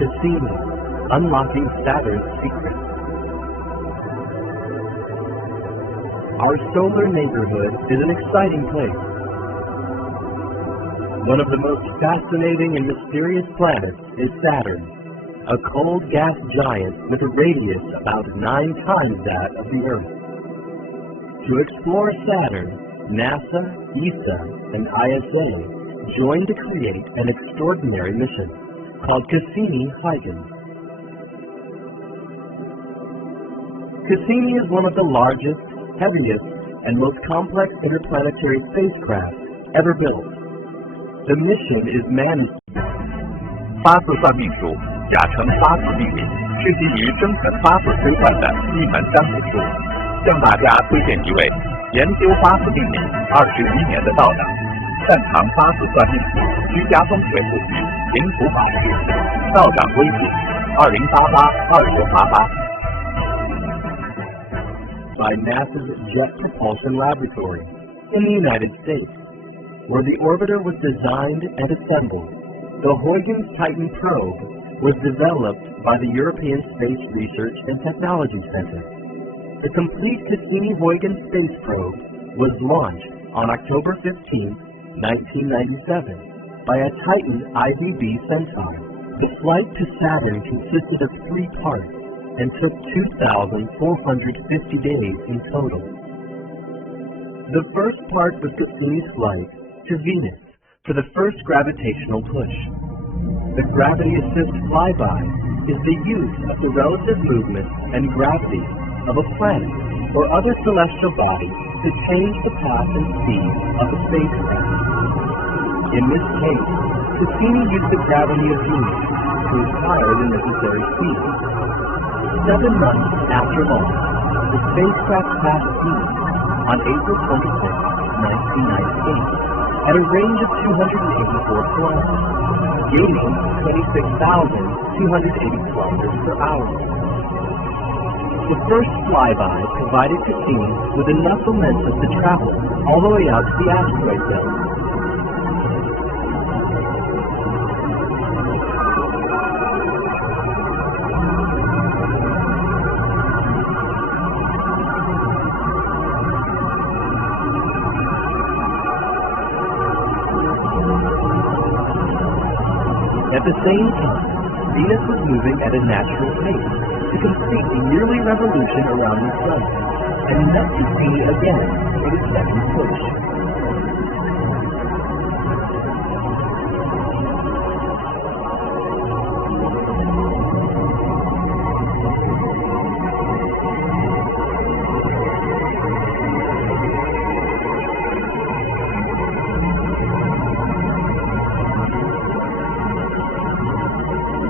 Cassini, unlocking Saturn's secrets. Our solar neighborhood is an exciting place. One of the most fascinating and mysterious planets is Saturn, a cold gas giant with a radius about 9 times that of the Earth. To explore Saturn, NASA, ESA, and ISA joined to create an extraordinary mission called Cassini-Huygens. Cassini is one of the largest, heaviest, and most complex interplanetary spacecraft ever built. The mission is managed. 八字算命术，雅称八字命理，是基于生辰八字推算的一门占卜术。向大家推荐一位研究八字命理21年的道长，擅长八字算命术、居家风水布局、平图法事。道长微信20882988。By NASA's Jet Propulsion Laboratory in the United States, where the orbiter was designed and assembled. The Huygens Titan probe was developed by the European Space Research and Technology Center. The complete Cassini-Huygens space probe was launched on October 15, 1997, by a Titan IVB Centaur. The flight to Saturn consisted of 3 parts and took 2,450 days in total. The first part was Cassini's flight to Venus for the first gravitational push. The gravity assist flyby is the use of the relative movement and gravity of a planet or other celestial body to change the path and speed of a spacecraft. In this case, Cassini used the gravity of Venus to acquire the necessary speed. 7 months after launch, the spacecraft passed Venus on April 26, 1998. At a range of 284 kilometers, gaining 26,280 kilometers per hour. The first flyby provided Cassini with enough momentum to travel all the way out to the asteroid belt. At the same time, Venus was moving at a natural pace to complete a yearly revolution around the Sun, and met Cassini again for the second push.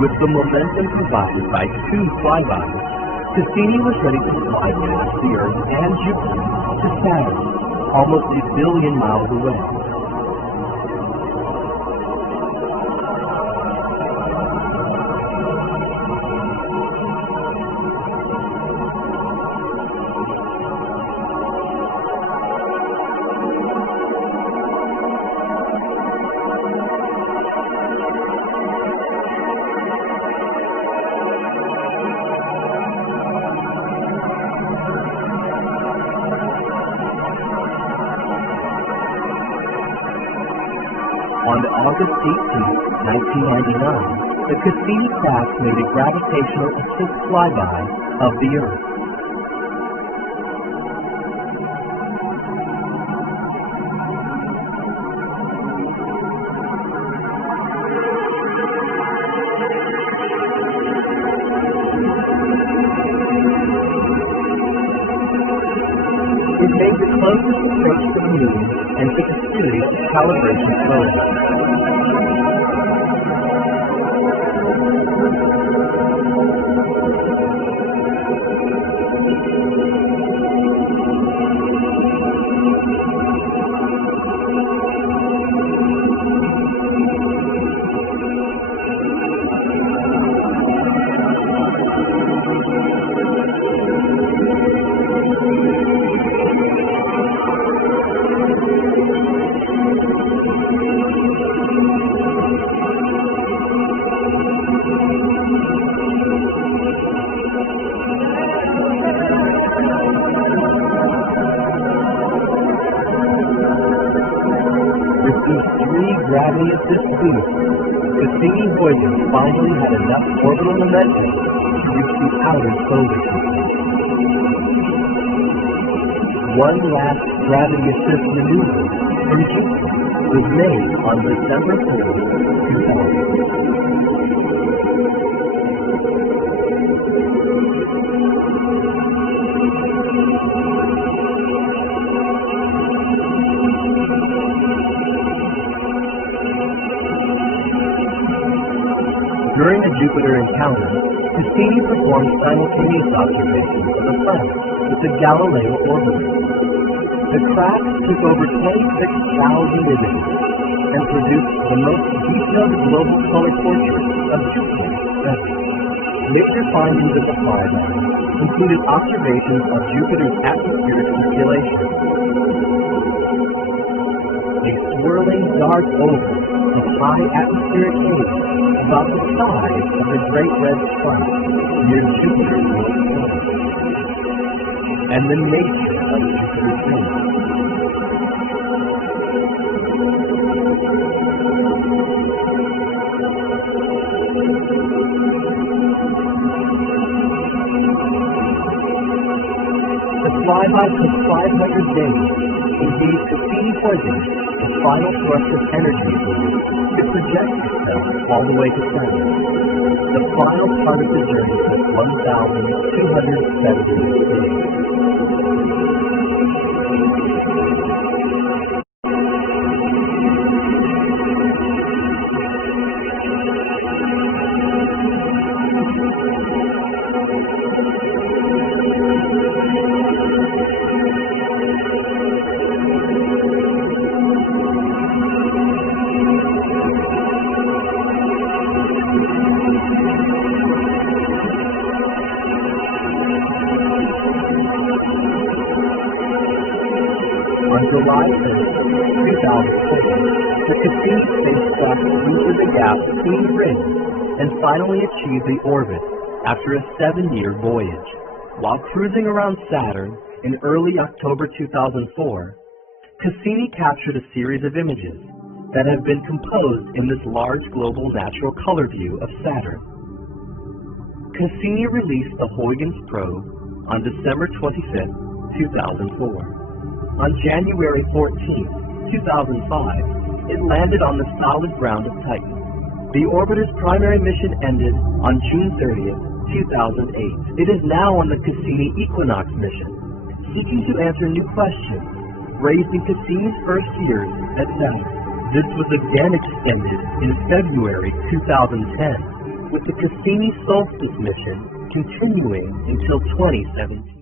With the momentum provided by 2 flybys, Cassini was ready to fly past the Earth and Jupiter to Saturn, almost a billion miles away. On August 18, 1999, the Cassini craft made a gravitational assist flyby of the Earth. It made the closest approach to the Moon and took a series of calibration probes. With 3 gravity assist boosts, Cassini Voyager finally had enough orbital momentum to reach the outer solar system. One last gravity assist maneuver from Jupiter was made on December 4, 2000. During the Jupiter encounter, Cassini performed simultaneous observations of the Sun with the Galileo orbiter. The craft took over 26,000 images and produced the most detailed global color portrait of Jupiter ever. Major findings of the flyby included observations of Jupiter's atmospheric circulation. A swirling dark oval of high atmospheric haze about the size of the Great Red Spot near Jupiter's North Pole, and the nature of Jupiter's ring. The flyby took 500 days and gave Cassini Voyager the final thrust of energy to project itself all the way to Saturn. The final part of the journey took 1,270 days. On July 5, 2004, the Cassini spacecraft entered the gap between rings and finally achieved the orbit after a 7-year voyage. While cruising around Saturn in early October 2004, Cassini captured a series of images that have been composed in this large global natural color view of Saturn. Cassini released the Huygens probe on December 25, 2004. On January 14, 2005, it landed on the solid ground of Titan. The orbiter's primary mission ended on June 30, 2008. It is now on the Cassini Equinox mission, seeking to answer new questions raised in Cassini's first years at Saturn. This was again extended in February 2010, with the Cassini Solstice mission continuing until 2017.